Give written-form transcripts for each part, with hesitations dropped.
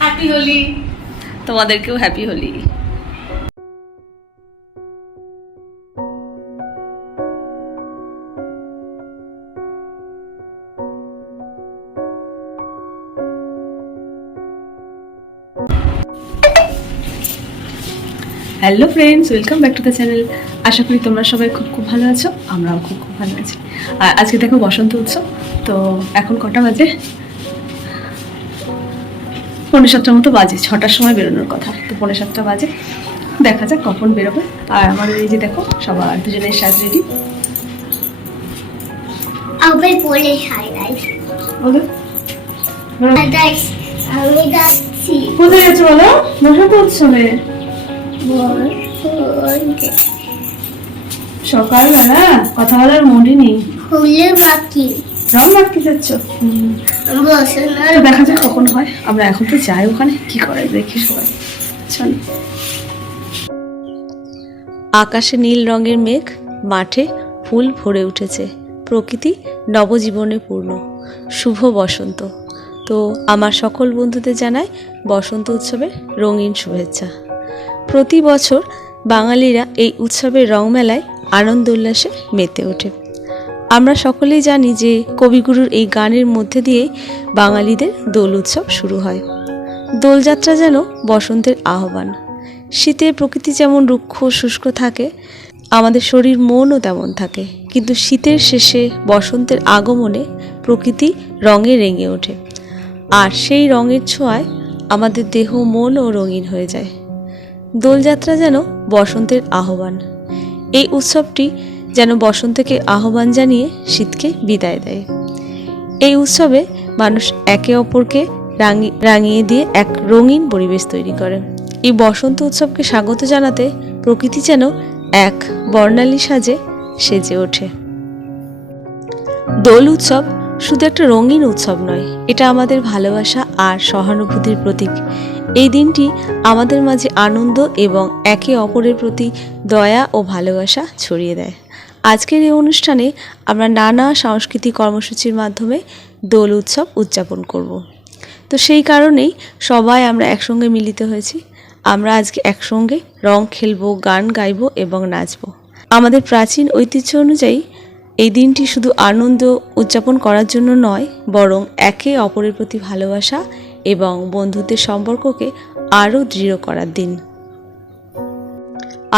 Happy Holi, তোমাদেরকেও happy Holi. Hello friends, welcome back to the channel. আশা করি তোমরা সবাই খুব ভালো আছো, আমরাও খুব ভালো আছি। আর আজকে দেখো বসন্ত উৎসব। তো এখন কটা বাজে? 6:45 মতো বাজে। 6টার সময় বেরোনোর কথা, তো 6:45 বাজে। দেখা যাক কখন বেরোবে। আর আমাদের এই যে দেখো সবার দুজনের সাজ রেডি। আমি বলে হাইলাইট বলো আমি যাচ্ছি কোথায় যাচ্ছ বলো? বসন্ত উৎসবে সকালবেলা কথা বলার মুডই নেই। ফুলে বাকি রং মাখতে যাচ্ছ? তো দেখা যাক কখন হয়। আমরা এখন তো যাই ওখানে, কি করে দেখি সবাই। চলো। আকাশে নীল রঙের মেঘ, মাঠে ফুল ভরে উঠেছে, প্রকৃতি নবজীবনে পূর্ণ। শুভ বসন্ত। তো আমার সকল বন্ধুদের জানাই বসন্ত উৎসবের রঙিন শুভেচ্ছা। প্রতি বছর বাঙালিরা এই উৎসবের রংমেলায় আনন্দ উল্লাসে মেতে ওঠে। আমরা সকলেই জানি যে কবিগুরুর এই গানের মধ্যে দিয়েই বাঙালিদের দোল উৎসব শুরু হয়। দোলযাত্রা যেন বসন্তের আহ্বান। শীতে প্রকৃতি যেমন রুক্ষ শুষ্ক থাকে, আমাদের শরীর মনও তেমন থাকে, কিন্তু শীতের শেষে বসন্তের আগমনে প্রকৃতি রঙে রেঙে ওঠে। আর সেই রঙের ছোঁয়ায় আমাদের দেহ মনও রঙিন হয়ে যায়। দোলযাত্রা যেন বসন্তের আহ্বান। এই উৎসবটি যেন বসন্তকে আহ্বান জানিয়ে শীতকে বিদায় দেয়। এই উৎসবে মানুষ একে অপরকে রাঙিয়ে দিয়ে এক রঙিন পরিবেশ তৈরি করে। এই বসন্ত উৎসবকে স্বাগত জানাতে প্রকৃতি যেন এক বর্ণালী সাজে সেজে ওঠে। দোল উৎসব শুধু একটা রঙিন উৎসব নয়, এটা আমাদের ভালোবাসা আর সহানুভূতির প্রতীক। এই দিনটি আমাদের মাঝে আনন্দ এবং একে অপরের প্রতি দয়া ও ভালোবাসা ছড়িয়ে দেয়। আজকের এই অনুষ্ঠানে আমরা নানা সাংস্কৃতিক কর্মসূচির মাধ্যমে দোল উৎসব উদযাপন করব। তো সেই কারণেই সবাই আমরা একসঙ্গে মিলিত হয়েছি। আমরা আজকে একসঙ্গে রং খেলবো, গান গাইবো এবং নাচবো। আমাদের প্রাচীন ঐতিহ্য অনুযায়ী এই দিনটি শুধু আনন্দ উদযাপন করার জন্য নয়, বরং একে অপরের প্রতি ভালোবাসা এবং বন্ধুত্বের সম্পর্ককে আরও দৃঢ় করার দিন।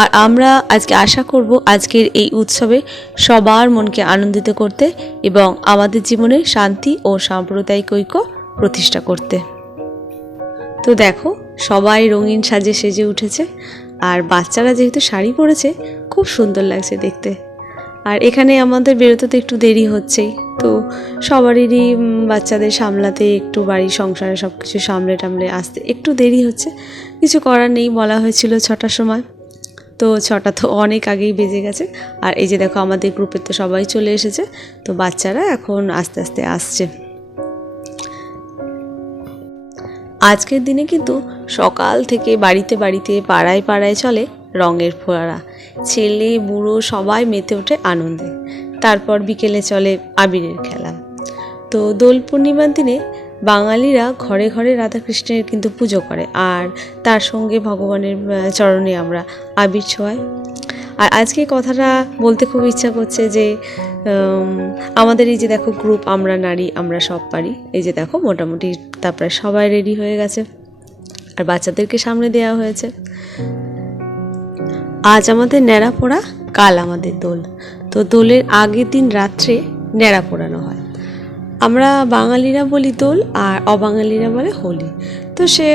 আর আমরা আজকে আশা করব আজকের এই উৎসবে সবার মনকে আনন্দিত করতে এবং আমাদের জীবনে শান্তি ও সাম্প্রদায়িক ঐক্য প্রতিষ্ঠা করতে। তো দেখো সবাই রঙিন সাজে সেজে উঠেছে, আর বাচ্চারা যেহেতু শাড়ি পরেছে খুব সুন্দর লাগছে দেখতে। আর এখানে আমাদের বেরোতে তো একটু দেরি হচ্ছেই, তো সবারই বাচ্চাদের সামলাতে, একটু বাড়ির সংসারে সব কিছু সামলে টামলে আসতে একটু দেরি হচ্ছে। কিছু করার নেই, বলা হয়েছিল 6টার সময়, তো 6টা তো অনেক আগেই বেজে গেছে। আর এই যে দেখো আমাদের গ্রুপের তো সবাই চলে এসেছে, তো বাচ্চারা এখন আস্তে আস্তে আসছে। আজকের দিনে কিন্তু সকাল থেকে বাড়িতে বাড়িতে পাড়ায় পাড়ায় চলে রঙের ফোয়ারা। ছেলে বুড়ো সবাই মেতে ওঠে আনন্দে। তারপর বিকেলে চলে আবিরের খেলা। তো দোল পূর্ণিমার দিনে বাঙালিরা ঘরে ঘরে রাধাকৃষ্ণের কিন্তু পুজো করে, আর তার সঙ্গে ভগবানের চরণে আমরা আবির ছোঁয়াই। আর আজকে কথাটা বলতে খুব ইচ্ছা করছে যে আমাদের এই যে দেখো গ্রুপ আমরা নারী আমরা সব পারি, এই যে দেখো মোটামুটি তারপরে সবাই রেডি হয়ে গেছে, আর বাচ্চাদেরকে সামনে দেওয়া হয়েছে। আজ আমাদের ন্যাড়া পোড়া, কাল আমাদের দোল। তো দোলের আগের দিন রাত্রে ন্যাড়া পোড়ানো হয়। আমরা বাঙালিরা বলি দোল, আর অবাঙালিরা বলে হোলি। তো সে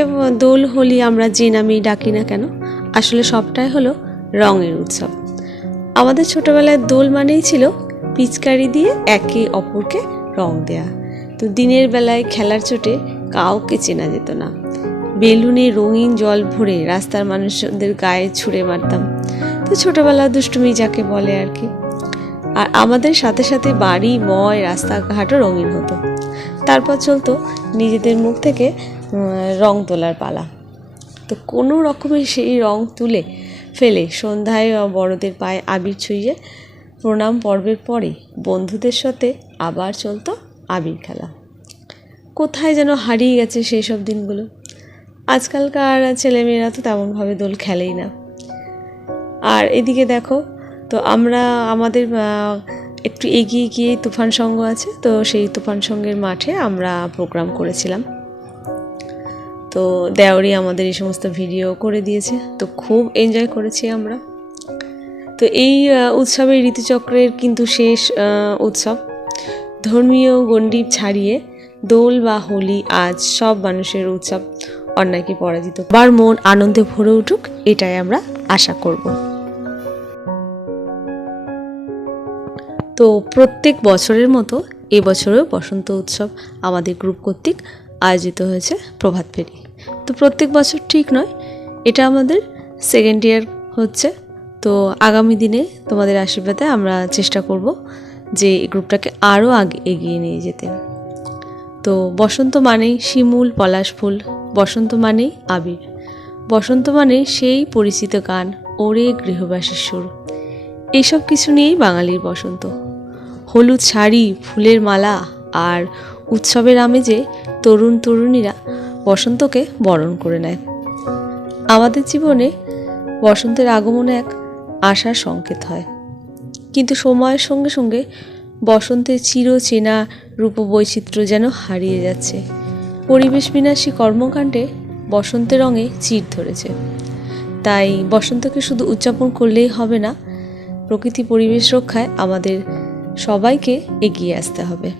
দোল হোলি আমরা যে নামেই ডাকি না কেন, আসলে সবটাই হলো রঙের উৎসব। আমাদের ছোটবেলায় দোল মানেই ছিল পিচকারি দিয়ে একে অপরকে রং দেয়া। তো দিনের বেলায় খেলার চোটে কাউকে চেনা যেত না। বেলুনে রঙিন জল ভরে রাস্তার মানুষদের গায়ে ছুঁড়ে মারতাম। তো ছোটবেলার দুষ্টুমি যাকে বলে আর কি। আর আমাদের সাথে সাথে বাড়ি ময় রাস্তাঘাটও রঙিন হতো। তারপর চলতো নিজেদের মুখ থেকে রং তোলার পালা। তো কোনো রকমে সেই রং তুলে ফেলে সন্ধ্যায় বড়দের পায়ে আবির ছুঁয়ে প্রণাম পর্বের পরে বন্ধুদের সাথে আবার চলতো আবির খেলা। কোথায় যেন হারিয়ে গেছে সেই সব দিনগুলো। আজকালকার ছেলেমেয়েরা তো তেমনভাবে দোল খেলেই না। আর এদিকে দেখো, তো আমরা আমাদের একটু এগিয়ে গিয়ে তুফান সংঘ আছে, তো সেই তুফান সংঘের মাঠে আমরা প্রোগ্রাম করেছিলাম। তো দেওরি আমাদের এই সমস্ত ভিডিও করে দিয়েছে, তো খুব এনজয় করেছি আমরা। তো এই উৎসবের ঋতুচক্রের কিন্তু শেষ উৎসব। ধর্মীয় গণ্ডি ছাড়িয়ে দোল বা হোলি আজ সব মানুষের উৎসব, অন্যায়কে পরাজিত বার মন আনন্দে ভরে উঠুক, এটাই আমরা আশা করব। তো প্রত্যেক বছরের মতো এবছরেও বসন্ত উৎসব আমাদের গ্রুপ কর্তৃক আয়োজিত হয়েছে প্রভাত ফেরি। তো প্রত্যেক বছর ঠিক নয়, এটা আমাদের সেকেন্ড ইয়ার হচ্ছে। তো আগামী দিনে তোমাদের আশীর্বাদে আমরা চেষ্টা করব যে এই গ্রুপটাকে আরও আগে এগিয়ে নিয়ে যেতে। তো বসন্ত মানেই শিমুল পলাশ ফুল, বসন্ত মানেই আবির, বসন্ত মানেই সেই পরিচিত গান ওরে গৃহবাসীর সুর। এইসব কিছু নিয়েই বাঙালির বসন্ত। হলুদ শাড়ি, ফুলের মালা আর উৎসবের আমেজে তরুণ তরুণীরা বসন্তকে বরণ করে নেয়। আমাদের জীবনে বসন্তের আগমন এক আশার সংকেত হয়, কিন্তু সময়ের সঙ্গে সঙ্গে বসন্তের চিরচেনা রূপবৈচিত্র্য যেন হারিয়ে যাচ্ছে। পরিবেশ বিনাশী কর্মকাণ্ডে বসন্তের রঙে চির ধরেছে। তাই বসন্তকে শুধু উদযাপন করলেই হবে না, প্রকৃতি পরিবেশ রক্ষায় আমাদের সবাইকে এগিয়ে আসতে হবে।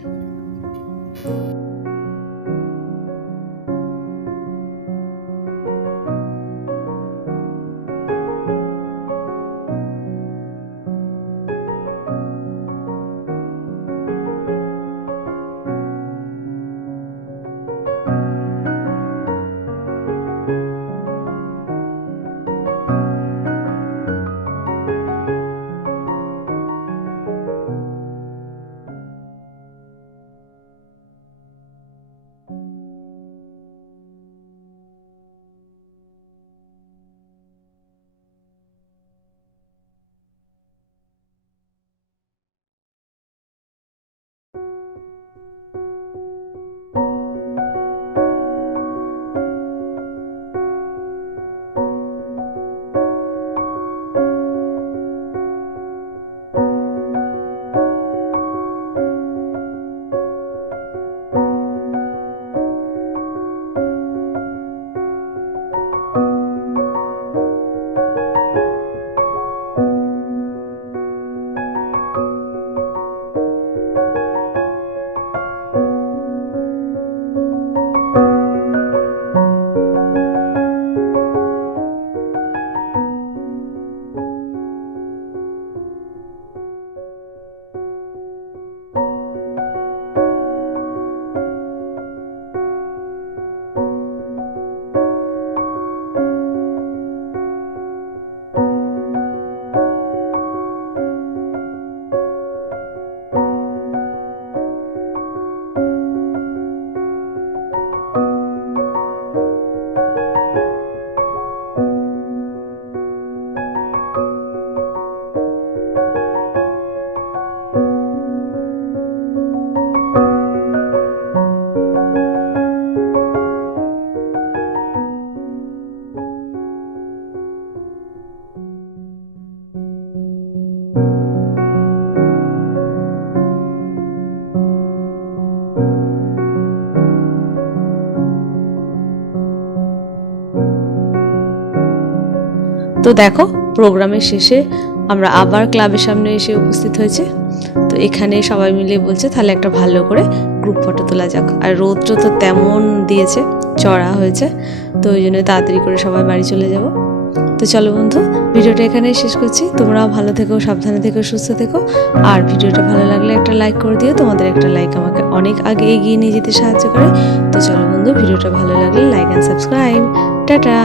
তো দেখো, প্রোগ্রামের শেষে আমরা আবার ক্লাবের সামনে এসে উপস্থিত হয়েছে। তো এখানে সবাই মিলে বলছে তাহলে একটা ভালো করে গ্রুপ ফটো তোলা যাক। আর রৌদ্র তো তেমন দিয়েছে, চড়া হয়েছে, তো ওই জন্য তাড়াতাড়ি করে সবাই বাড়ি চলে যাব। তো চলো বন্ধু, ভিডিওটা এখানেই শেষ করছি। তোমরাও ভালো থেকো, সাবধানে থেকো, সুস্থ থেকো। আর ভিডিওটা ভালো লাগলে একটা লাইক করে দিও, তোমাদের একটা লাইক আমাকে অনেক আগে এগিয়ে নিয়ে যেতে সাহায্য করে। তো চলো বন্ধু, ভিডিওটা ভালো লাগলে লাইক অ্যান্ড সাবস্ক্রাইব। টাটা।